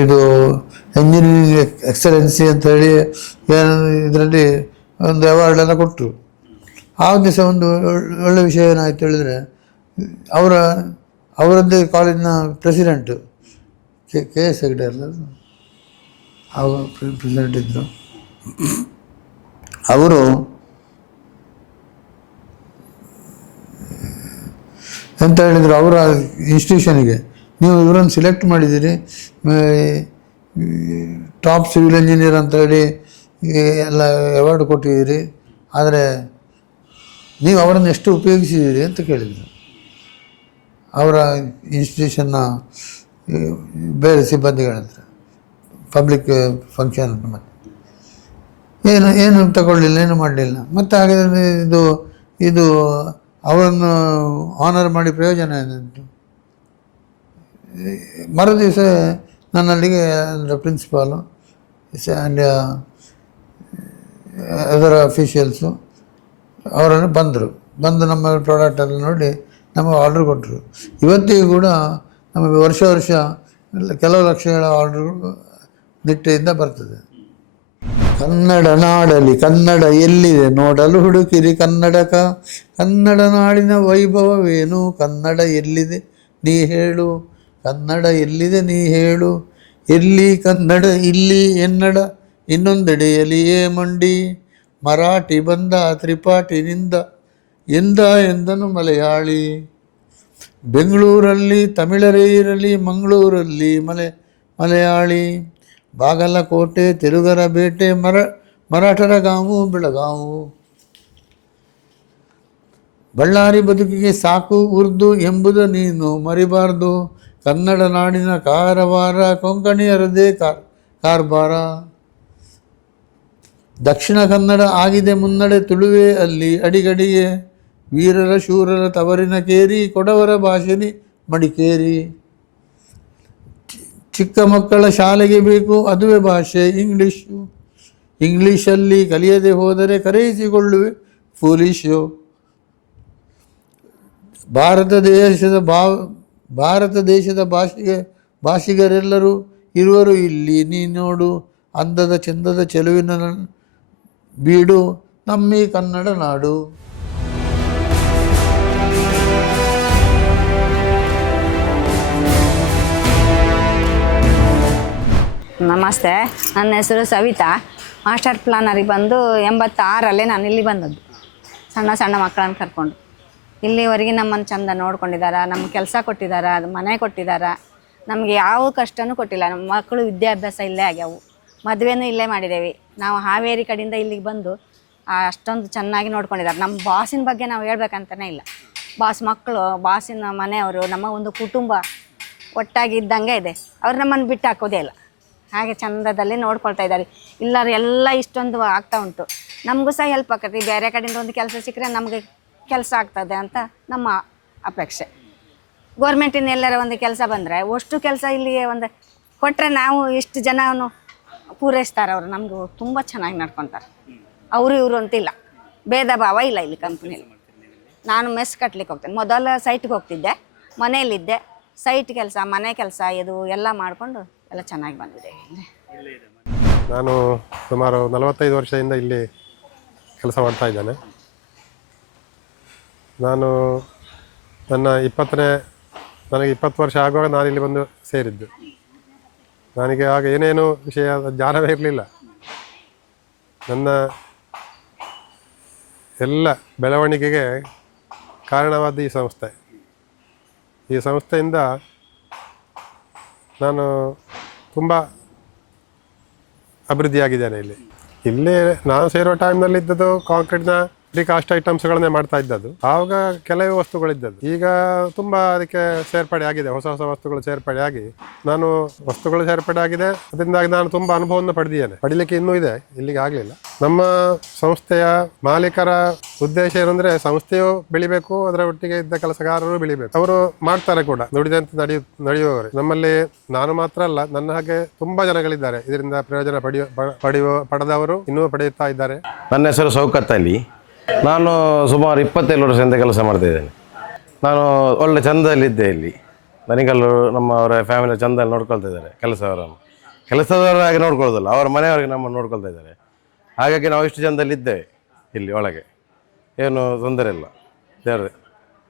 ಇದು ಇಂಜಿನಿಯರಿಂಗ್ ಎಕ್ಸಲೆನ್ಸಿ ಅಂತ ಹೇಳಿ ಏನು ಇದರಲ್ಲಿ ಒಂದು ಅವಾರ್ಡೆಲ್ಲ ಕೊಟ್ಟರು. ಆ ದಿವಸ ಒಂದು ಒಳ್ಳೆಯ ವಿಷಯ ಏನಾಯ್ತು ಹೇಳಿದರೆ, ಅವರದ್ದೇ ಕಾಲೇಜಿನ ಪ್ರೆಸಿಡೆಂಟು ಕೆ ಎಸ್ ಹೆಗ್ಡೆ ಅಲ್ಲ, ಅವರು ಪ್ರೆಸಿಡೆಂಟ್ ಇದ್ದರು. ಅವರು ಎಂತ ಹೇಳಿದರು ಅವರ ಇನ್ಸ್ಟಿಟ್ಯೂಷನಿಗೆ, ನೀವು ಇವರನ್ನು ಸಿಲೆಕ್ಟ್ ಮಾಡಿದ್ದೀರಿ ಟಾಪ್ ಸಿವಿಲ್ ಇಂಜಿನಿಯರ್ ಅಂತ ಹೇಳಿ ಎಲ್ಲ ಅವಾರ್ಡ್ ಕೊಟ್ಟಿದ್ದೀರಿ, ಆದರೆ ನೀವು ಅವರನ್ನು ಎಷ್ಟು ಉಪಯೋಗಿಸಿದ್ದೀರಿ ಅಂತ ಕೇಳಿದರು. ಅವರ ಇನ್ಸ್ಟಿಟ್ಯೂಷನ್ನ ಬೇರೆ ಸಿಬ್ಬಂದಿಗಳ ಹತ್ರ ಪಬ್ಲಿಕ್ ಫಂಕ್ಷನ್ ಮತ್ತು ಏನು ತಗೊಳ್ಳಿಲ್ಲ, ಏನು ಮಾಡಲಿಲ್ಲ. ಮತ್ತು ಹಾಗಾದರೆ ಇದು ಅವರನ್ನು ಆನರ್ ಮಾಡಿ ಪ್ರಯೋಜನ ಏನುಂಟು? ಮರು ದಿವಸ ನನ್ನಲ್ಲಿಗೆ ಪ್ರಿನ್ಸಿಪಾಲು ಆ್ಯಂಡ್ ಅದರ ಅಫಿಷಿಯಲ್ಸು ಅವರನ್ನು ಬಂದು ನಮ್ಮ ಪ್ರಾಡಕ್ಟಲ್ಲಿ ನೋಡಿ ನಮಗೆ ಆರ್ಡ್ರ್ ಕೊಟ್ಟರು. ಇವತ್ತಿಗೂ ಕೂಡ ನಮಗೆ ವರ್ಷ ಕೆಲವು ಲಕ್ಷಗಳ ಆರ್ಡ್ರು ನಿಟ್ಟೆಯಿಂದ ಬರ್ತದೆ. ಕನ್ನಡ ನಾಡಲಿ ಕನ್ನಡ ಎಲ್ಲಿದೆ ನೋಡಲು ಹುಡುಕಿರಿ ಕನ್ನಡಕ, ಕನ್ನಡ ನಾಡಿನ ವೈಭವವೇನು, ಕನ್ನಡ ಎಲ್ಲಿದೆ ನೀ ಹೇಳು, ಕನ್ನಡ ಎಲ್ಲಿದೆ ನೀ ಹೇಳು, ಎಲ್ಲಿ ಕನ್ನಡ ಇಲ್ಲಿ ಎನ್ನಡ ಇನ್ನೊಂದೆಡೆಯಲಿಯೇ ಮಂಡಿ, ಮರಾಠಿ ಬಂದ ತ್ರಿಪಾಠಿನಿಂದ ಎಂದನು ಮಲಯಾಳಿ, ಬೆಂಗಳೂರಲ್ಲಿ ತಮಿಳರೇ ಇರಲಿ ಮಂಗಳೂರಲ್ಲಿ ಮಲಯಾಳಿ, ಬಾಗಲಕೋಟೆ ತಿರುಗರ ಬೇಟೆ ಮರಾಠರ ಗಾವು ಬೆಳಗಾವು, ಬಳ್ಳಾರಿ ಬದುಕಿಗೆ ಸಾಕು ಉರ್ದು ಎಂಬುದು ನೀನು ಮರಿಬಾರ್ದು, ಕನ್ನಡ ನಾಡಿನ ಕಾರವಾರ ಕೊಂಕಣಿಯರದೇ ಕಾರ್ಬಾರ, ದಕ್ಷಿಣ ಕನ್ನಡ ಆಗಿದೆ ಮುನ್ನಡೆ ತುಳುವೆ ಅಲ್ಲಿ ಅಡಿಗಡಿಗೆ, ವೀರರ ಶೂರರ ತವರಿನ ಕೇರಿ ಕೊಡವರ ಭಾಷೆನಿ ಮಡಿಕೇರಿ, ಚಿಕ್ಕ ಮಕ್ಕಳ ಶಾಲೆಗೆ ಬೇಕು ಅದುವೇ ಭಾಷೆ ಇಂಗ್ಲೀಷಲ್ಲಿ ಕಲಿಯದೆ ಹೋದರೆ ಕರೆಯಿಸಿಕೊಳ್ಳುವೆ ಫೂಲಿಶು, ಭಾರತ ದೇಶದ ಭಾಷಿಗರೆಲ್ಲರೂ ಇರುವರು ಇಲ್ಲಿ ನೀ ನೋಡು, ಅಂದದ ಚಂದದ ಚೆಲುವಿನ ಬೀಡು ನಮ್ಮೀ ಕನ್ನಡ ನಾಡು. ನಮಸ್ತೆ, ನನ್ನ ಹೆಸರು ಸವಿತಾ. ಮಾಸ್ಟರ್ ಪ್ಲಾನರಿಗೆ ಬಂದು 86ರಲ್ಲೇ ನಾನು ಇಲ್ಲಿ ಬಂದದ್ದು, ಸಣ್ಣ ಮಕ್ಕಳನ್ನು ಕರ್ಕೊಂಡು. ಇಲ್ಲಿವರೆಗೆ ನಮ್ಮನ್ನು ಚೆಂದ ನೋಡ್ಕೊಂಡಿದ್ದಾರೆ, ನಮ್ಮ ಕೆಲಸ ಕೊಟ್ಟಿದ್ದಾರೆ, ಅದು ಮನೆ ಕೊಟ್ಟಿದ್ದಾರೆ, ನಮಗೆ ಯಾವ ಕಷ್ಟನೂ ಕೊಟ್ಟಿಲ್ಲ. ನಮ್ಮ ಮಕ್ಕಳು ವಿದ್ಯಾಭ್ಯಾಸ ಇಲ್ಲೇ ಆಗ್ಯಾವು, ಮದುವೆನೂ ಇಲ್ಲೇ ಮಾಡಿದ್ದೇವೆ. ನಾವು ಹಾವೇರಿ ಕಡೆಯಿಂದ ಇಲ್ಲಿಗೆ ಬಂದು ಅಷ್ಟೊಂದು ಚೆನ್ನಾಗಿ ನೋಡ್ಕೊಂಡಿದ್ದಾರೆ. ನಮ್ಮ ಬಾಸಿನ ಬಗ್ಗೆ ನಾವು ಹೇಳ್ಬೇಕಂತಲೇ ಇಲ್ಲ. ಬಾಸ್ ಮಕ್ಕಳು, ಬಾಸಿನ ಮನೆಯವರು, ನಮ್ಮ ಒಂದು ಕುಟುಂಬ ಒಟ್ಟಾಗಿ ಇದ್ದಂಗೆ ಇದೆ. ಅವ್ರು ನಮ್ಮನ್ನು ಬಿಟ್ಟು ಹಾಕೋದೇ ಇಲ್ಲ, ಹಾಗೆ ಚಂದದಲ್ಲಿ ನೋಡ್ಕೊಳ್ತಾ ಇದ್ದಾರೆ. ಎಲ್ಲರೂ ಎಲ್ಲ ಇಷ್ಟೊಂದು ಆಗ್ತಾ ಉಂಟು, ನಮಗೂ ಸಹ ಹೆಲ್ಪ್ ಆಗ್ತದೆ. ಬೇರೆ ಕಡೆಯಿಂದ ಒಂದು ಕೆಲಸ ಸಿಕ್ಕರೆ ನಮಗೆ ಕೆಲಸ ಆಗ್ತದೆ ಅಂತ ನಮ್ಮ ಅಪೇಕ್ಷೆ. ಗೋರ್ಮೆಂಟಿನ ಎಲ್ಲರ ಒಂದು ಕೆಲಸ ಬಂದರೆ ಅಷ್ಟು ಕೆಲಸ ಇಲ್ಲಿಗೆ ಒಂದು ಕೊಟ್ಟರೆ ನಾವು ಇಷ್ಟು ಜನವನ್ನು ಪೂರೈಸ್ತಾರೆ. ಅವರು ನಮಗೂ ತುಂಬ ಚೆನ್ನಾಗಿ ನಡ್ಕೊತಾರೆ. ಅವರು ಇವರು ಅಂತಿಲ್ಲ, ಭೇದ ಭಾವ ಇಲ್ಲ ಇಲ್ಲಿ ಕಂಪ್ನಿಯಲ್ಲಿ. ನಾನು ಮೆಸ್ ಕಟ್ಲಿಕ್ಕೆ ಹೋಗ್ತೇನೆ. ಮೊದಲ ಸೈಟ್ಗೆ ಹೋಗ್ತಿದ್ದೆ, ಮನೆಯಲ್ಲಿದ್ದೆ. ಸೈಟ್ ಕೆಲಸ, ಮನೆ ಕೆಲಸ ಇದು ಎಲ್ಲ ಮಾಡಿಕೊಂಡು ಎಲ್ಲ ಚೆನ್ನಾಗಿ ಬಂದಿದೆ. ನಾನು ಸುಮಾರು 45 ವರ್ಷದಿಂದ ಇಲ್ಲಿ ಕೆಲಸ ಮಾಡ್ತಾ ಇದ್ದೇನೆ. ನಾನು ನನಗೆ 20 ವರ್ಷ ಆಗುವಾಗ ನಾನಿಲ್ಲಿ ಬಂದು ಸೇರಿದ್ದು. ನನಗೆ ಆಗ ಏನೇನು ವಿಷಯ ಜ್ಞಾನವೇ ಇರಲಿಲ್ಲ. ನನ್ನ ಎಲ್ಲ ಬೆಳವಣಿಗೆಗೆ ಕಾರಣವಾದ ಈ ಸಂಸ್ಥೆಯಿಂದ ನಾನು ತುಂಬ ಅಭಿವೃದ್ಧಿಯಾಗಿದ್ದೇನೆ. ಇಲ್ಲಿ ನಾನು ಸೇರುವ ಟೈಮ್ನಲ್ಲಿ ಇದ್ದದ್ದು ಕಾಂಕ್ರೀಟ್ನ ಪ್ರಿಕಾಸ್ಟ್ ಐಟಮ್ಸ್ಗಳನ್ನೇ ಮಾಡ್ತಾ ಇದ್ದದ್ದು. ಆವಾಗ ಕೆಲವೇ ವಸ್ತುಗಳಿದ್ದದ್ದು. ಈಗ ತುಂಬ ಅದಕ್ಕೆ ಸೇರ್ಪಡೆ ಆಗಿದೆ, ಹೊಸ ವಸ್ತುಗಳು ಸೇರ್ಪಡೆ ಆಗಿ ವಸ್ತುಗಳು ಸೇರ್ಪಡೆ ಆಗಿದೆ. ಅದರಿಂದಾಗಿ ನಾನು ತುಂಬ ಅನುಭವವನ್ನು ಪಡೀಲಿಕ್ಕೆ ಇನ್ನೂ ಇದೆ, ಇಲ್ಲಿಗೆ ಆಗಲಿಲ್ಲ. ನಮ್ಮ ಸಂಸ್ಥೆಯ ಮಾಲೀಕರ ಉದ್ದೇಶ ಏನಂದರೆ ಸಂಸ್ಥೆಯು ಬೆಳಿಬೇಕು, ಅದರ ಒಟ್ಟಿಗೆ ಇದ್ದ ಕೆಲಸಗಾರರು ಬೆಳಿಬೇಕು. ಅವರು ಮಾಡ್ತಾರೆ ಕೂಡ, ದುಡಿದಂತೆ ನಡೆಯುವವರು. ನಮ್ಮಲ್ಲಿ ನಾನು ಮಾತ್ರ ಅಲ್ಲ, ನನ್ನ ಹಾಗೆ ತುಂಬ ಜನಗಳಿದ್ದಾರೆ ಇದರಿಂದ ಪ್ರಯೋಜನ ಪಡೆದವರು ಇನ್ನೂ ಪಡೆಯುತ್ತಾ ಇದ್ದಾರೆ. ನನ್ನ ಹೆಸರು ಸೌಕತ್ ಅಲಿ. ನಾನು ಸುಮಾರು 27 ವರ್ಷದಿಂದ ಕೆಲಸ ಮಾಡ್ತಾಯಿದ್ದೇನೆ. ನಾನು ಒಳ್ಳೆ ಚಂದದಲ್ಲಿದ್ದೆ ಇಲ್ಲಿ. ನನಗೆಲ್ಲೂ ನಮ್ಮವರ ಫ್ಯಾಮಿಲಿ ಚಂದಲ್ಲಿ ನೋಡ್ಕೊಳ್ತಾ ಇದ್ದಾರೆ. ಕೆಲಸದವರಾಗಿ ನೋಡ್ಕೊಳ್ಳೋದಿಲ್ಲ, ಅವರ ಮನೆಯವರಿಗೆ ನಮ್ಮನ್ನು ನೋಡ್ಕೊಳ್ತಾ ಇದ್ದಾರೆ. ಹಾಗಾಗಿ ನಾವು ಇಷ್ಟು ಚಂದಲ್ಲಿದ್ದೇವೆ ಇಲ್ಲಿ ಒಳಗೆ, ಏನು ತೊಂದರೆ ಇಲ್ಲ ದೇವ್ರದೇ.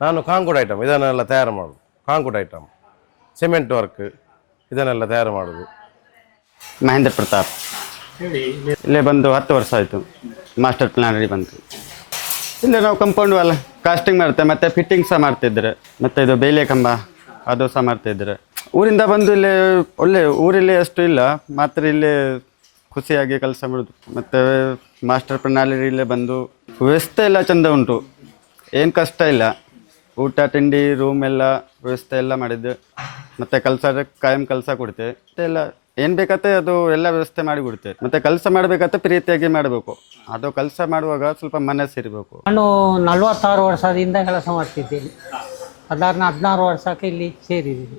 ನಾನು ಕಾಂಕ್ರೀಟ್ ಐಟಮ್ ಇದನ್ನೆಲ್ಲ ತಯಾರು ಮಾಡೋದು, ಕಾಂಕ್ರೀಟ್ ಐಟಮ್, ಸಿಮೆಂಟ್ ವರ್ಕ್ ಇದನ್ನೆಲ್ಲ ತಯಾರು ಮಾಡೋದು. ಮಹೇಂದ್ರ ಪ್ರತಾಪ್. ಇಲ್ಲೇ ಬಂದು 10 ವರ್ಷ ಆಯಿತು. ಮಾಸ್ಟರ್ ಪ್ಲಾನರಿ ಬಂತು. ಇಲ್ಲ ನಾವು ಕಂಪೌಂಡ್ ವಾಲ್ ಕಾಸ್ಟಿಂಗ್ ಮಾಡ್ತೇವೆ, ಮತ್ತು ಫಿಟ್ಟಿಂಗ್ ಸಹ ಮಾಡ್ತಿದ್ರು, ಮತ್ತು ಇದು ಬೇಲಿಯ ಕಂಬ ಅದು ಸಹ ಮಾಡ್ತಿದ್ರು. ಊರಿಂದ ಬಂದು ಇಲ್ಲಿ ಒಳ್ಳೆ ಊರಲ್ಲಿ ಅಷ್ಟು ಇಲ್ಲ, ಮಾತ್ರ ಇಲ್ಲಿ ಖುಷಿಯಾಗಿ ಕೆಲಸ ಮಾಡೋದು. ಮತ್ತು ಮಾಸ್ಟರ್ ಪ್ರಣಾಳಿ ಇಲ್ಲೇ ಬಂದು ವ್ಯವಸ್ಥೆ ಎಲ್ಲ ಚೆಂದ ಉಂಟು, ಏನು ಕಷ್ಟ ಇಲ್ಲ. ಊಟ ತಿಂಡಿ ರೂಮ್ ಎಲ್ಲ ವ್ಯವಸ್ಥೆ ಎಲ್ಲ ಮಾಡಿದ್ದು, ಮತ್ತು ಕೆಲಸ ಕಾಯಂ ಕೆಲಸ ಕೊಡ್ತೇವೆ. ಮತ್ತು ಎಲ್ಲ ಏನು ಬೇಕತ್ತೆ ಅದು ಎಲ್ಲ ವ್ಯವಸ್ಥೆ ಮಾಡಿ ಕೊಡ್ತೇವೆ. ಮತ್ತು ಕೆಲಸ ಮಾಡಬೇಕಂತ ಪ್ರೀತಿಯಾಗಿ ಮಾಡಬೇಕು, ಅದು ಕೆಲಸ ಮಾಡುವಾಗ ಸ್ವಲ್ಪ ಮನಸ್ಸಿರಬೇಕು. ನಾನು 46 ವರ್ಷದಿಂದ ಕೆಲಸ ಮಾಡ್ತಿದ್ದೇನೆ. ಸಾಧಾರಣ 16 ವರ್ಷಕ್ಕೆ ಇಲ್ಲಿ ಸೇರಿದ್ದೀನಿ.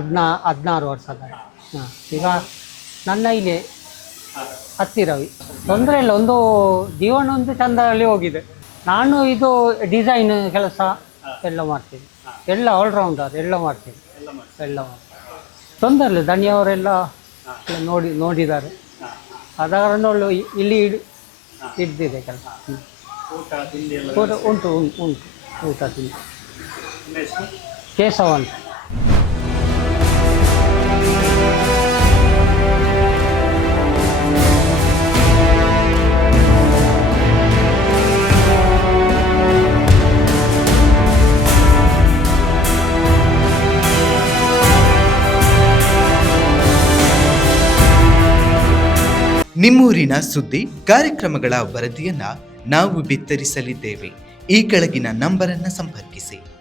16 ವರ್ಷದ. ಹಾಂ, ಈಗ ನನ್ನ ಇಲ್ಲಿ ಹತ್ತಿರವಿ ತೊಂದರೆ ಇಲ್ಲ, ಒಂದು ಜೀವನ ಒಂದು ಚಂದದಲ್ಲಿ ಹೋಗಿದೆ. ನಾನು ಇದು ಡಿಸೈನ್ ಕೆಲಸ ಎಲ್ಲ ಮಾಡ್ತೀನಿ, ಎಲ್ಲ ಆಲ್ರೌಂಡರ್ ಎಲ್ಲ ಮಾಡ್ತೀನಿ, ಎಲ್ಲ ತೊಂದರೆ ಇಲ್ಲ. ದಣಿಯವರೆಲ್ಲ ನೋಡಿದ್ದಾರೆ, ಅದನ್ನು ಇಲ್ಲಿ ಹಿಡ್ದಿದೆ ಕೆಲಸ. ಉಂಟು ಊಟ ತಿಂಡಿ. ಕೇಶವ ಅಂತ. ನಿಮ್ಮೂರಿನ ಸುದ್ದಿ ಕಾರ್ಯಕ್ರಮಗಳ ವರದಿಯನ್ನ ನಾವು ಬಿತ್ತರಿಸಲಿದ್ದೇವೆ. ಈ ಕೆಳಗಿನ ನಂಬರನ್ನು ಸಂಪರ್ಕಿಸಿ.